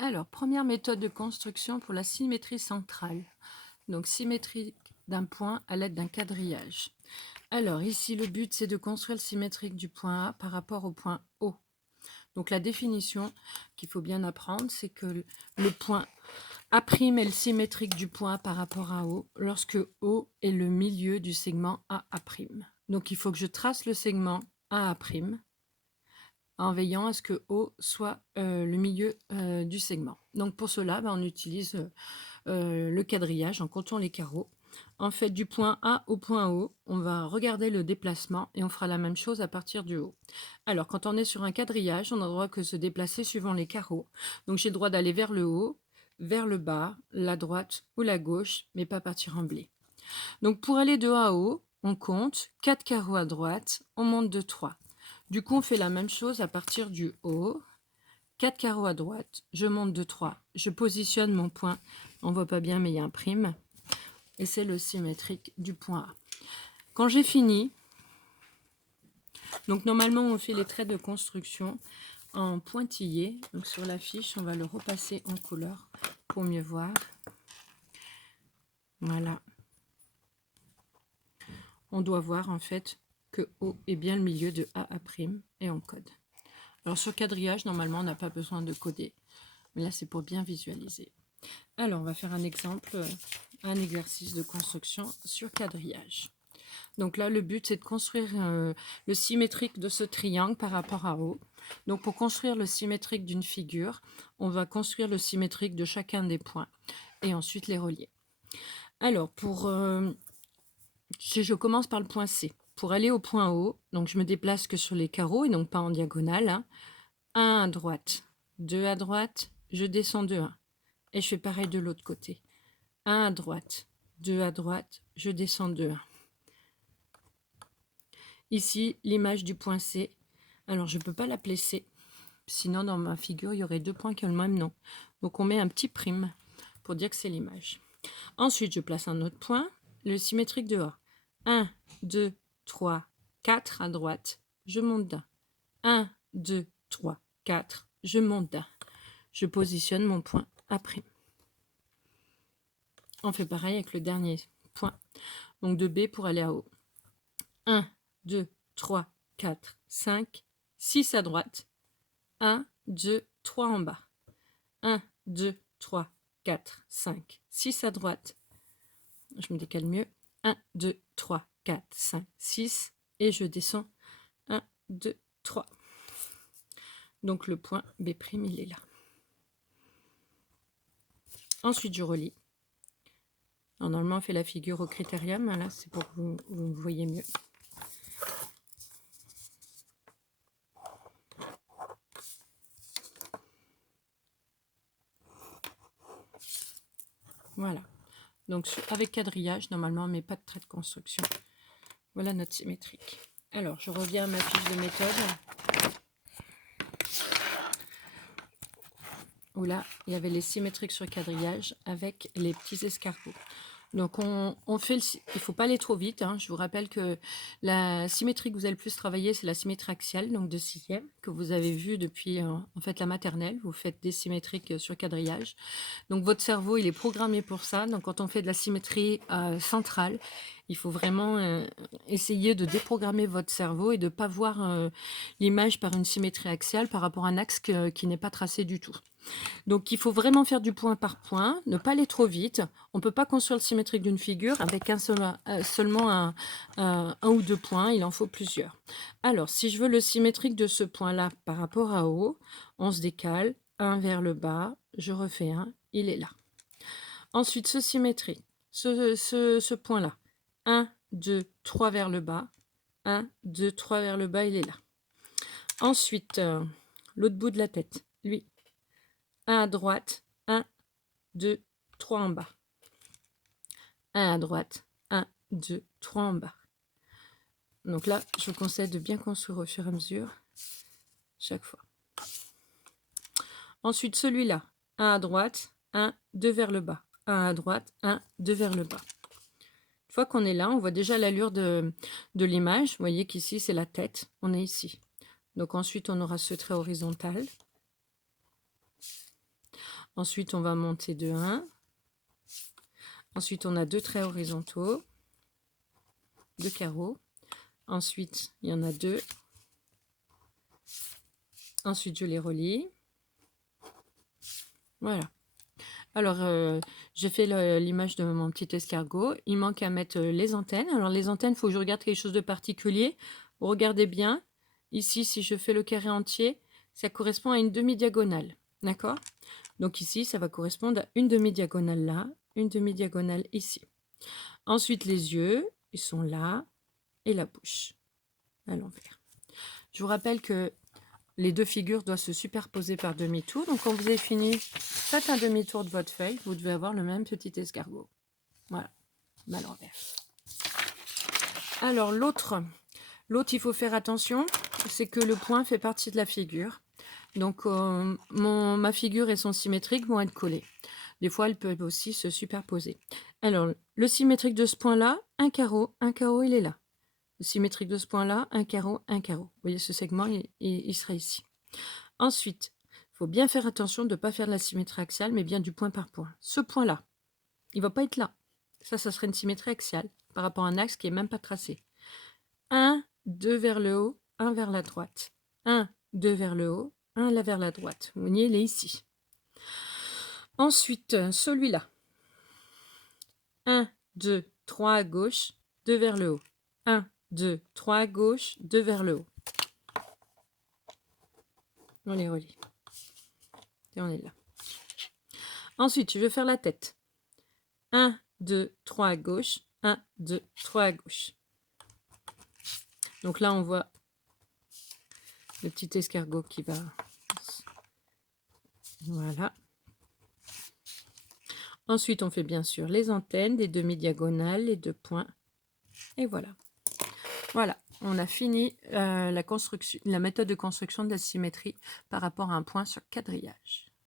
Alors, première méthode de construction pour la symétrie centrale. Donc, symétrie d'un point à l'aide d'un quadrillage. Alors, ici, le but, c'est de construire le symétrique du point A par rapport au point O. Donc, la définition qu'il faut bien apprendre, c'est que le point A' est le symétrique du point A par rapport à O lorsque O est le milieu du segment AA'. Donc, il faut que je trace le segment AA' en veillant à ce que O soit le milieu du segment. Donc pour cela, on utilise le quadrillage en comptant les carreaux. En fait, du point A au point O, on va regarder le déplacement et on fera la même chose à partir du haut. Alors, quand on est sur un quadrillage, on a le droit que se déplacer suivant les carreaux. Donc j'ai le droit d'aller vers le haut, vers le bas, la droite ou la gauche, mais pas partir en blé. Donc pour aller de A à O, on compte 4 carreaux à droite, on monte de 3. Du coup, on fait la même chose à partir du haut. 4 carreaux à droite, je monte de 3. Je positionne mon point. On ne voit pas bien, mais il y a un prime. Et c'est le symétrique du point A. Quand j'ai fini, donc normalement, on fait les traits de construction en pointillé. Donc sur la fiche, on va le repasser en couleur pour mieux voir. Voilà. On doit voir en fait que O est bien le milieu de AA' et on code. Alors sur quadrillage, normalement, on n'a pas besoin de coder. Mais là, c'est pour bien visualiser. Alors, on va faire un exemple, un exercice de construction sur quadrillage. Donc là, le but, c'est de construire le symétrique de ce triangle par rapport à O. Donc pour construire le symétrique d'une figure, on va construire le symétrique de chacun des points et ensuite les relier. Alors, je commence par le point C. Pour aller au point O, donc je me déplace que sur les carreaux et donc pas en diagonale. Hein. 1 à droite, 2 à droite, je descends de 1. Et je fais pareil de l'autre côté. 1 à droite, 2 à droite, je descends de 1. Ici, l'image du point C. Alors, je ne peux pas l'appeler C. Sinon, dans ma figure, il y aurait deux points qui ont le même nom. Donc, on met un petit prime pour dire que c'est l'image. Ensuite, je place un autre point, le symétrique de A. 1, 2, 3, 4 à droite, je monte d'un. 1, 2, 3, 4, je monte d'un. Je positionne mon point A'. On fait pareil avec le dernier point. Donc de B pour aller à O. 1, 2, 3, 4, 5, 6 à droite. 1, 2, 3 en bas. 1, 2, 3, 4, 5, 6 à droite. Je me décale mieux. 1, 2, 3, 4, 5, 6. Et je descends. 1, 2, 3. Donc le point B', il est là. Ensuite, je relie. Normalement, on fait la figure au critérium. Là, c'est pour que vous voyez mieux. Voilà. Donc, avec quadrillage, normalement, on ne met pas de trait de construction. Voilà notre symétrique. Alors, je reviens à ma fiche de méthode. Où là, il y avait les symétriques sur quadrillage avec les petits escargots. Donc, on fait il ne faut pas aller trop vite. Hein. Je vous rappelle que la symétrie que vous allez le plus travailler, c'est la symétrie axiale, donc de 6e, que vous avez vu depuis en fait la maternelle. Vous faites des symétriques sur quadrillage. Donc, votre cerveau, il est programmé pour ça. Donc, quand on fait de la symétrie centrale, il faut vraiment essayer de déprogrammer votre cerveau et de ne pas voir l'image par une symétrie axiale par rapport à un axe qui n'est pas tracé du tout. Donc, il faut vraiment faire du point par point, ne pas aller trop vite. On ne peut pas construire le symétrique d'une figure avec seulement un ou deux points. Il en faut plusieurs. Alors, si je veux le symétrique de ce point-là par rapport à O, on se décale, un vers le bas, je refais un, il est là. Ensuite, ce symétrique, ce point-là, 1, 2, 3 vers le bas, 1, 2, 3 vers le bas, il est là. Ensuite, l'autre bout de la tête, lui, 1 à droite, 1, 2, 3 en bas. 1 à droite, 1, 2, 3 en bas. Donc là, je vous conseille de bien construire au fur et à mesure, chaque fois. Ensuite, celui-là, 1 à droite, 1, 2 vers le bas. 1 à droite, 1, 2 vers le bas. Une fois qu'on est là, on voit déjà l'allure de l'image. Vous voyez qu'ici, c'est la tête. On est ici. Donc ensuite, on aura ce trait horizontal. Ensuite, on va monter de 1. Ensuite, on a 2 traits horizontaux, 2 carreaux. Ensuite, il y en a 2. Ensuite, je les relie. Voilà. Alors, j'ai fait l'image de mon petit escargot. Il manque à mettre les antennes. Alors, les antennes, il faut que je regarde quelque chose de particulier. Regardez bien. Ici, si je fais le carré entier, ça correspond à une demi-diagonale. D'accord? Donc ici, ça va correspondre à une demi-diagonale là, une demi-diagonale ici. Ensuite, les yeux, ils sont là, et la bouche, à l'envers. Je vous rappelle que les deux figures doivent se superposer par demi-tour. Donc, quand vous avez fini, faites un demi-tour de votre feuille. Vous devez avoir le même petit escargot. Voilà, à l'envers. Alors, l'autre, il faut faire attention, c'est que le point fait partie de la figure. Donc, ma figure et son symétrique vont être collés. Des fois, elles peuvent aussi se superposer. Alors, le symétrique de ce point-là, un carreau, il est là. Le symétrique de ce point-là, un carreau, un carreau. Vous voyez, ce segment, il sera ici. Ensuite, il faut bien faire attention de ne pas faire de la symétrie axiale, mais bien du point par point. Ce point-là, il ne va pas être là. Ça serait une symétrie axiale par rapport à un axe qui n'est même pas tracé. 1, 2 vers le haut, 1 vers la droite. 1, 2 vers le haut, 1 là vers la droite. Vous voyez, il est ici. Ensuite, celui-là. 1, 2, 3 à gauche, 2 vers le haut. 1, 2, 3 à gauche, 2 vers le haut. On les relie. Et on est là. Ensuite, je vais faire la tête. 1, 2, 3 à gauche. 1, 2, 3 à gauche. Donc là, on voit le petit escargot qui va... Voilà. Ensuite, on fait bien sûr les antennes, des demi-diagonales, les 2 points. Et voilà. Voilà, on a fini la méthode de construction de la symétrie par rapport à un point sur quadrillage.